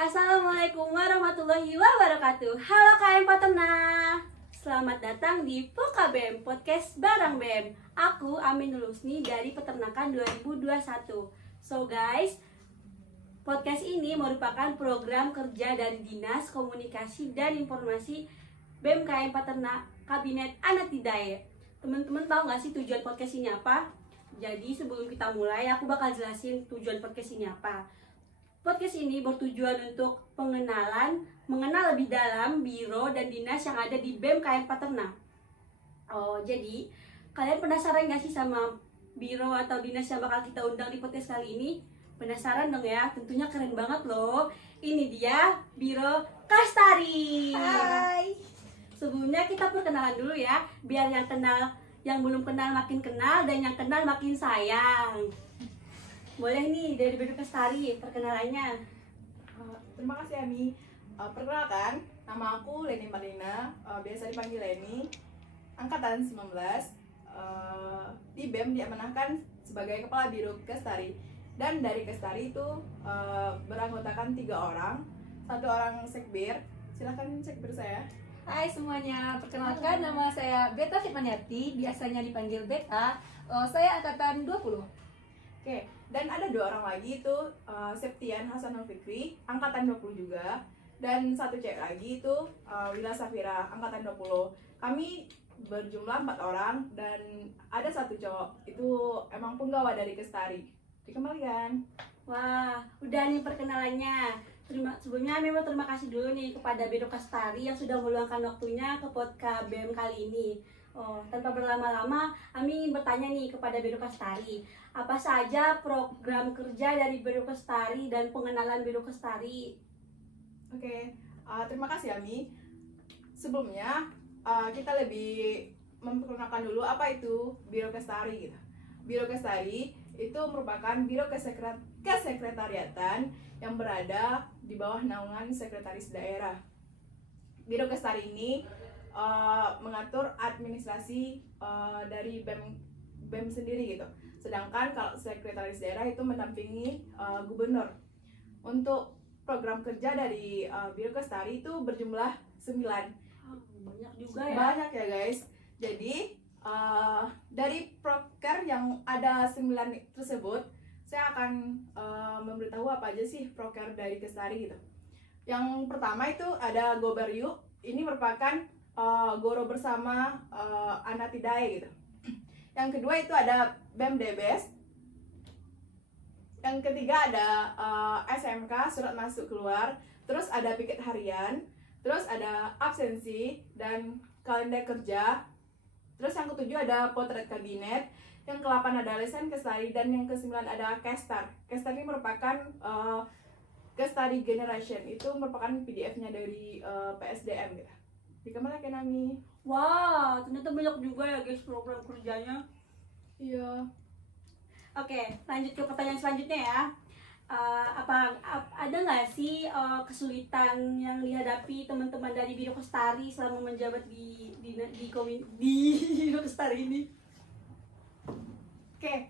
Assalamualaikum warahmatullahi wabarakatuh. Halo KM Paterna. Selamat datang di Poka BEM Podcast bareng BEM. Aku Aminul Husni dari Peternakan 2021. So guys, podcast ini merupakan program kerja dari Dinas Komunikasi dan Informasi BEM KM Paterna Kabinet Anak Hidayah. Teman-teman tahu nggak sih tujuan podcast ini apa? Jadi sebelum kita mulai, aku bakal jelasin tujuan podcast ini apa. Podcast ini bertujuan untuk mengenal lebih dalam biro dan dinas yang ada di BEM KM Paterna. Jadi kalian penasaran gak sih sama biro atau dinas yang bakal kita undang di podcast kali ini? Penasaran dong ya? Tentunya keren banget loh. Ini dia Biro Kastari. Hai. Sebelumnya kita perkenalan dulu ya, biar yang belum kenal makin kenal dan yang kenal makin sayang. Boleh nih dari Biro Kastari perkenalannya. Terima kasih Ami. Perkenalkan, nama aku Leni Marlina, biasa dipanggil Leni. Angkatan 19. Di BEM diamanahkan sebagai Kepala Biro Kastari. Dan dari Kastari itu beranggotakan 3 orang. 1 orang sekbir. Silakan sekbir saya. Hai semuanya, perkenalkan nama saya Beta Fitmaniati, biasanya dipanggil Beta. Saya angkatan 20. Oke, dan ada 2 orang lagi itu Septian Hasanul Fikri, angkatan 20 juga. Dan 1 cewek lagi itu Wila Safira, angkatan 20. Kami berjumlah 4 orang dan ada 1 cowok. Itu emang penggawa dari Kastari. Dikembalikan. Wah, udah nih perkenalannya. Sebelumnya Ami mau terima kasih dulu nih kepada Biro Kastari yang sudah meluangkan waktunya ke podcast BEM kali ini. Tanpa berlama-lama, Ami ingin bertanya nih kepada Biro Kastari, apa saja program kerja dari Biro Kastari dan pengenalan Biro Kastari? Oke, terima kasih Ami. Sebelumnya kita lebih memperkenalkan dulu apa itu Biro Kastari gitu. Biro Kastari itu merupakan biro kesekretariatan yang berada di bawah naungan sekretaris daerah. Biro Kastari ini mengatur administrasi dari BEM sendiri gitu. Sedangkan kalau sekretaris daerah itu mendampingi gubernur. Untuk program kerja dari Biro Kastari itu berjumlah 9. Banyak juga ya. Banyak ya guys. Jadi dari proker yang ada 9 tersebut, saya akan memberitahu apa aja sih proker dari Kastari gitu. Yang pertama itu ada Goberyu. Ini merupakan goro bersama Anak Hidayah gitu. Yang kedua itu ada BEM Debes. Yang ketiga ada SMK, surat masuk keluar. Terus ada piket harian. Terus ada absensi dan kalender kerja. Terus yang ketujuh ada potret kabinet. Yang ke-8 ada lesen Kastari. Dan yang ke-9 ada Kestar. Kestar ini merupakan Kastari Generation. Itu merupakan PDF-nya dari PSDM gitu. Dikembalikan Ami. Wah, ternyata banyak juga ya guys program kerjanya. Iya. Oke, lanjut ke pertanyaan selanjutnya ya. Ada nggak sih kesulitan yang dihadapi teman-teman dari Biro Kastari selama menjabat di Biro Kastari ini? Oke,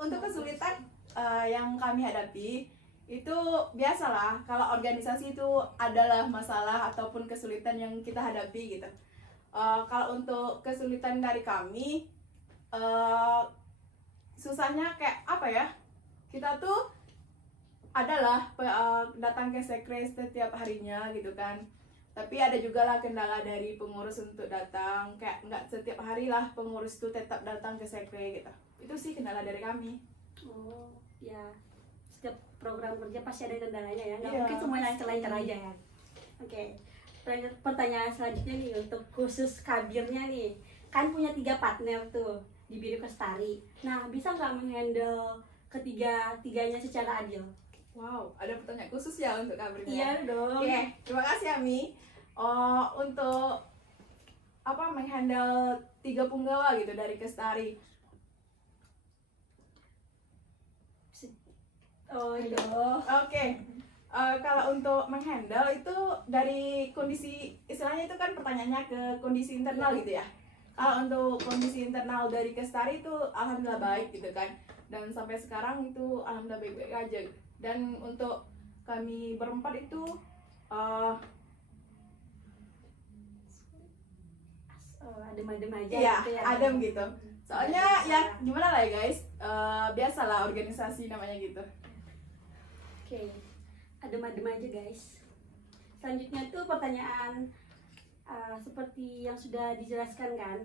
untuk kesulitan yang kami hadapi itu biasalah, kalau organisasi itu adalah masalah ataupun kesulitan yang kita hadapi gitu. Kalau untuk kesulitan dari kami, susahnya kayak apa ya? Kita tuh adalah datang ke sekre setiap harinya gitu kan. Tapi ada juga lah kendala dari pengurus untuk datang, kayak nggak setiap hari lah pengurus itu tetap datang ke sekre gitu. Itu sih kendala dari kami. Oh, ya. Setiap program kerja pasti ada kendalanya ya. Nggak Iya. mungkin semua lancar-lancar aja ya. Oke. Pertanyaan selanjutnya nih untuk khusus kabirnya nih. Kan punya 3 partner tuh di Biro Kastari. Nah, bisa nggak menghandle ketiga-tiganya secara adil? Wow, ada pertanyaan khusus ya untuk kabarnya. Iya dong. Oke, terima kasih Ami. Untuk menghandle 3 punggawa gitu dari Kastari. Oh iya. Oke. Kalau untuk menghandle itu dari kondisi, istilahnya itu kan pertanyaannya ke kondisi internal gitu ya. Kalau untuk kondisi internal dari Kastari itu alhamdulillah baik gitu kan. Dan sampai sekarang itu alhamdulillah baik-baik aja. Dan untuk kami berempat itu uh, adem-adem aja iya gitu ya. adem gitu. Soalnya ya gimana lah ya guys, biasalah organisasi namanya gitu. Oke, adem-adem aja guys. Selanjutnya tuh pertanyaan seperti yang sudah dijelaskan kan.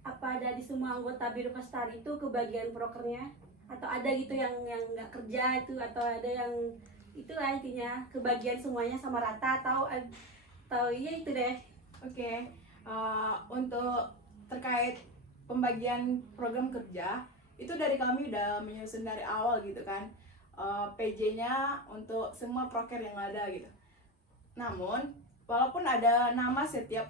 Apa dari semua anggota Biro Kestari itu kebagian prokernya? Atau ada gitu yang nggak kerja itu, atau ada yang itulah intinya kebagian semuanya sama rata, atau iya itu deh. Oke, untuk terkait pembagian program kerja itu dari kami udah menyusun dari awal gitu kan, PJ-nya untuk semua proker yang ada gitu. Namun walaupun ada nama setiap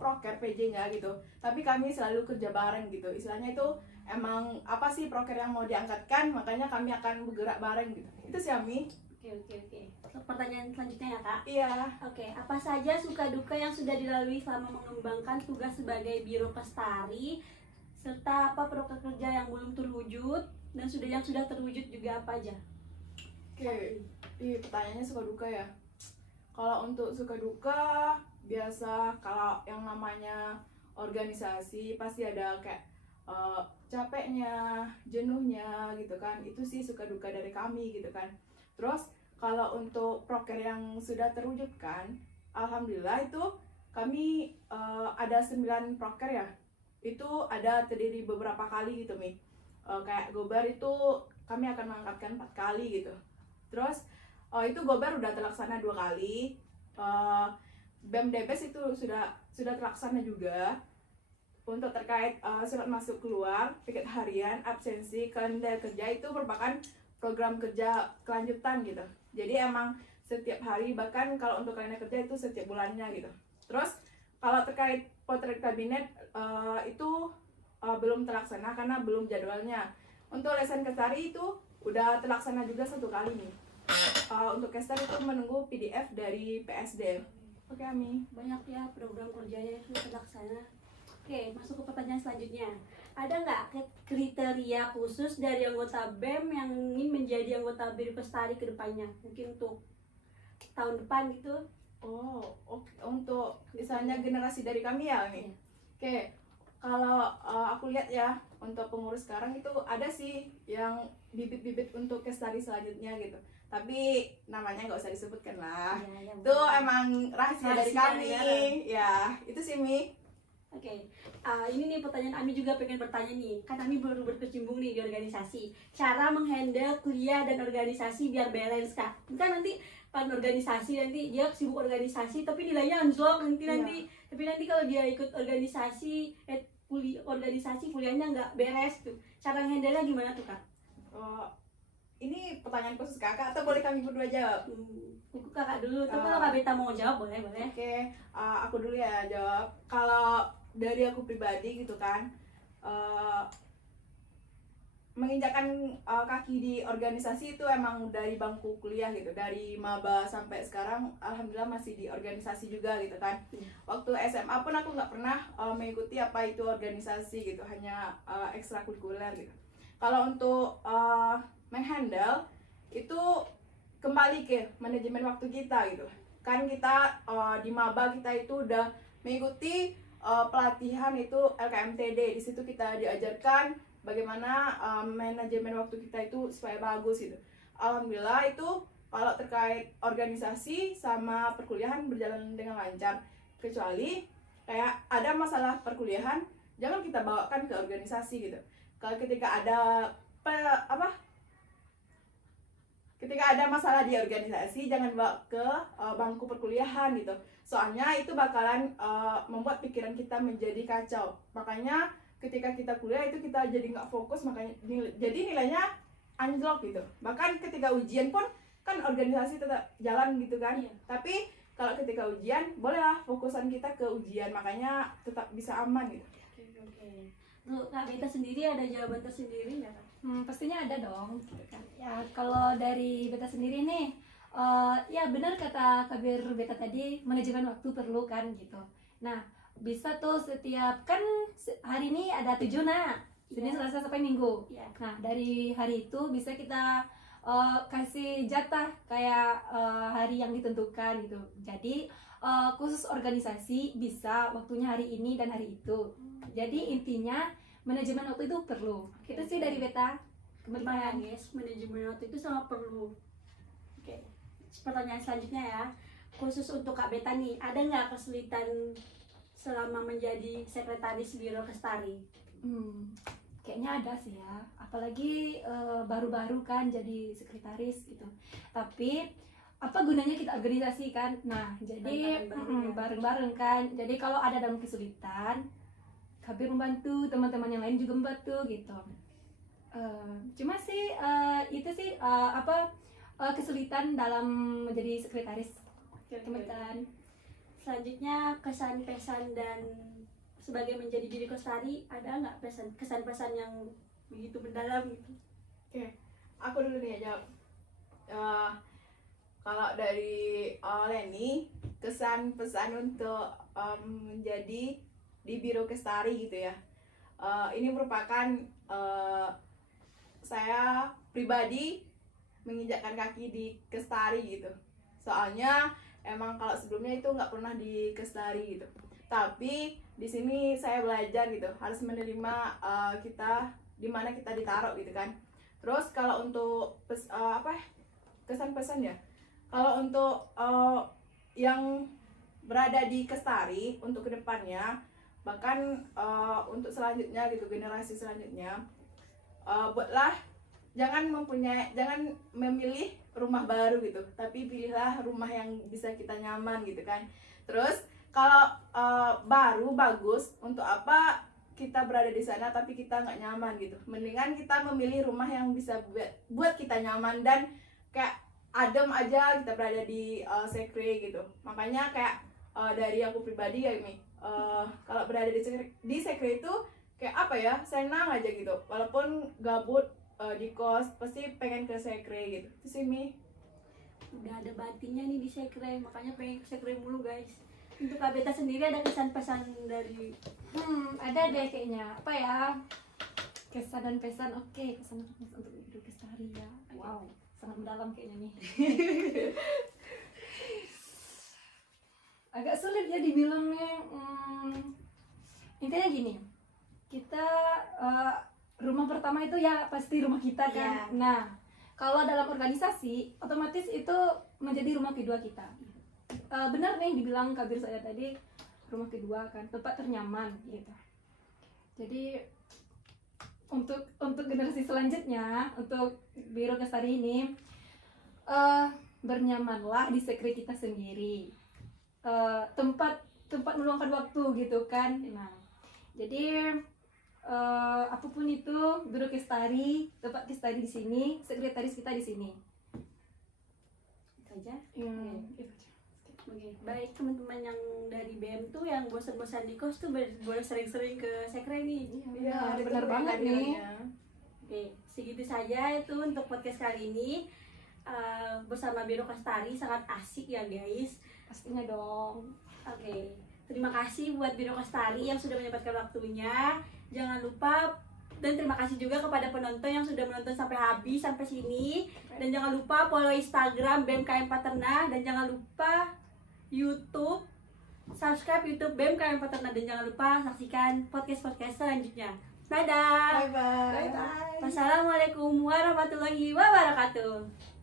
proker PJ-nya gitu, tapi kami selalu kerja bareng gitu. Istilahnya itu emang apa sih proker yang mau diangkatkan, makanya kami akan bergerak bareng gitu. Itu sih Ami. Oke. Pertanyaan selanjutnya ya Kak. Iya. Oke, apa saja suka duka yang sudah dilalui selama mengembangkan tugas sebagai Biro Kestari, serta apa proker kerja yang belum terwujud dan yang sudah terwujud juga apa aja? Oke, pertanyaannya suka duka ya. Kalau untuk suka duka, biasa kalau yang namanya organisasi pasti ada kayak capeknya, jenuhnya gitu kan. Itu sih suka duka dari kami gitu kan. Terus kalau untuk proker yang sudah terwujudkan, alhamdulillah itu kami ada 9 proker ya. Itu ada terdiri beberapa kali gitu Mi. Kayak Gobar itu kami akan mengangkatkan 4 kali gitu. Terus itu Gobar udah terlaksana 2 kali. BEM Debes itu sudah terlaksana juga. Untuk terkait surat masuk keluar, piket harian, absensi, kalender kerja itu merupakan program kerja kelanjutan gitu. Jadi emang setiap hari, bahkan kalau untuk kalender kerja itu setiap bulannya gitu. Terus kalau terkait potret kabinet itu belum terlaksana karena belum jadwalnya. Untuk lesan Kestari itu udah terlaksana juga 1 kali nih. Untuk Kestari itu menunggu PDF dari PSD. Oke Ami. Banyak ya program kerjanya yang sudah terlaksana. Oke, masuk ke pertanyaan selanjutnya. Ada nggak kriteria khusus dari anggota BEM yang ingin menjadi anggota Biro Kestari ke depannya? Mungkin untuk tahun depan gitu. Oh, oke. Untuk misalnya generasi dari kami ya nih. Iya. Oke, kalau aku lihat ya untuk pengurus sekarang itu ada sih yang bibit-bibit untuk Kestari selanjutnya gitu. Tapi namanya nggak usah disebutkan lah. Ya, Itu emang rahasia dari Rahasia kami. negara. Ya, itu sih Mi. Oke, ini nih pertanyaan Ami juga pengen bertanya nih. Kan Ami baru berkecimpung nih di organisasi. Cara menghandle kuliah dan organisasi biar balance Kak. Kan nanti kan organisasi nanti dia sibuk organisasi tapi nilainya anjlok nanti. Tapi nanti kalau dia ikut organisasi kuliahnya nggak beres tuh. Cara handle-nya gimana tuh Kak? Ini pertanyaan khusus kakak atau boleh kami berdua jawab? Aku kakak dulu. Tapi kalau Kak Beta mau jawab boleh. Oke, aku dulu ya jawab. Kalau dari aku pribadi gitu kan, menginjakkan kaki di organisasi itu emang dari bangku kuliah gitu, dari maba sampai sekarang alhamdulillah masih di organisasi juga gitu kan. Waktu SMA pun aku nggak pernah mengikuti apa itu organisasi gitu, hanya ekstrakurikuler gitu. Kalau untuk menghandle itu kembali ke manajemen waktu kita gitu kan. Kita di maba kita itu udah mengikuti pelatihan itu LKMTD. Di situ kita diajarkan bagaimana manajemen waktu kita itu supaya bagus gitu. Alhamdulillah itu kalau terkait organisasi sama perkuliahan berjalan dengan lancar. Kecuali kayak ada masalah perkuliahan, jangan kita bawakan ke organisasi gitu. Kalau ketika ada ketika ada masalah di organisasi, jangan bawa ke bangku perkuliahan gitu. Soalnya itu bakalan membuat pikiran kita menjadi kacau. Makanya ketika kita kuliah itu kita jadi nggak fokus, makanya jadi nilainya anjlok gitu. Bahkan ketika ujian pun kan organisasi tetap jalan gitu kan. Iya. Tapi kalau ketika ujian, bolehlah fokusan kita ke ujian, makanya tetap bisa aman gitu. Oke. Tuh, Kak Beta sendiri ada jawaban tersendiri nggak Kak? Pastinya ada dong. Ya, kalau dari Beta sendiri nih, ya benar kata Kabir Beta tadi, manajemen waktu perlu kan gitu. Nah, bisa tuh setiap kan hari ini ada 7 Senin, Iya. Selasa sampai Minggu. Iya. Nah, dari hari itu bisa kita kasih jatah kayak hari yang ditentukan gitu. Jadi khusus organisasi bisa waktunya hari ini dan hari itu. Jadi intinya manajemen waktu itu perlu. Itu sih dari beta. Gimana Kemudian guys, manajemen waktu itu sangat perlu. Oke, pertanyaan selanjutnya ya. Khusus untuk Kak Beta nih, ada nggak kesulitan selama menjadi sekretaris Biro Kestari? kayaknya ada sih ya. Apalagi baru-baru kan jadi sekretaris gitu. Tapi apa gunanya kita organisasi kan? Nah, jadi Bareng-bareng ya. bareng-bareng kan. Jadi kalau ada dalam kesulitan, Kabir membantu, teman-teman yang lain juga membantu gitu. Cuma sih itu sih kesulitan dalam menjadi sekretaris. Kemudian Selanjutnya kesan pesan dan sebagai menjadi Biro Kestari, ada nggak kesan pesan yang begitu mendalam gitu? Oke, aku dulu nih ya jawab. Kalau dari Leni, kesan pesan untuk menjadi di Biro Kestari gitu ya. Ini merupakan saya pribadi menginjakkan kaki di Kestari gitu. Soalnya emang kalau sebelumnya itu nggak pernah di Kestari gitu. Tapi di sini saya belajar gitu, harus menerima kita di mana kita ditaruh gitu kan. Terus kalau untuk kesan-pesan ya. Kalau untuk yang berada di Kestari untuk kedepannya, bahkan untuk selanjutnya gitu, generasi selanjutnya, buatlah jangan memilih rumah baru gitu, tapi pilihlah rumah yang bisa kita nyaman gitu kan. Terus kalau baru bagus, untuk apa kita berada di sana tapi kita nggak nyaman gitu. Mendingan kita memilih rumah yang bisa buat kita nyaman dan kayak adem aja kita berada di sekre gitu. Makanya kayak dari aku pribadi ya ini, kalau berada di sekre itu kayak apa ya, senang aja gitu. Walaupun gabut di kos, pasti pengen ke sekre gitu. Itu sih Mi. Udah ada batinnya nih di sekre, makanya pengen ke sekre mulu guys. Untuk Kak Beta sendiri ada kesan pesan dari ada deh kayaknya. Apa ya? Kesan dan pesan. Oke, kesan dan pesan untuk Biro Kestari ya. Wow, sangat mendalam kayaknya nih. Agak sulit ya dibilangnya. Intinya gini, kita rumah pertama itu ya pasti rumah kita kan. Iya. Nah, kalau dalam organisasi otomatis itu menjadi rumah kedua kita. Benar nih dibilang Kabir saya tadi, rumah kedua kan, tempat ternyaman gitu. Jadi untuk generasi selanjutnya, untuk Biro Kestari ini, bernyamanlah di sekre kita sendiri. Tempat meluangkan waktu gitu kan. Nah, jadi apapun itu, Biro Kestari, tempat Kestari di sini, sekretaris kita di sini. itu aja. Itu aja. Oke, baik teman-teman yang dari BM tuh yang bosan-bosan di kos tuh boleh sering-sering ke sekre nih. Iya, benar itu banget nih. radionya. Oke, segitu saja itu untuk podcast kali ini. Bersama Biro Kestari sangat asik ya guys. Pastinya dong. Oke, terima kasih buat Biro Kestari yang sudah menyempatkan waktunya. Jangan lupa, dan terima kasih juga kepada penonton yang sudah menonton sampai habis, sampai sini. Dan jangan lupa follow Instagram BMKM Paterna, dan jangan lupa YouTube, subscribe YouTube BMKM Paterna, dan jangan lupa saksikan podcast-podcast selanjutnya. Dadah. Bye bye. Wassalamualaikum warahmatullahi wabarakatuh.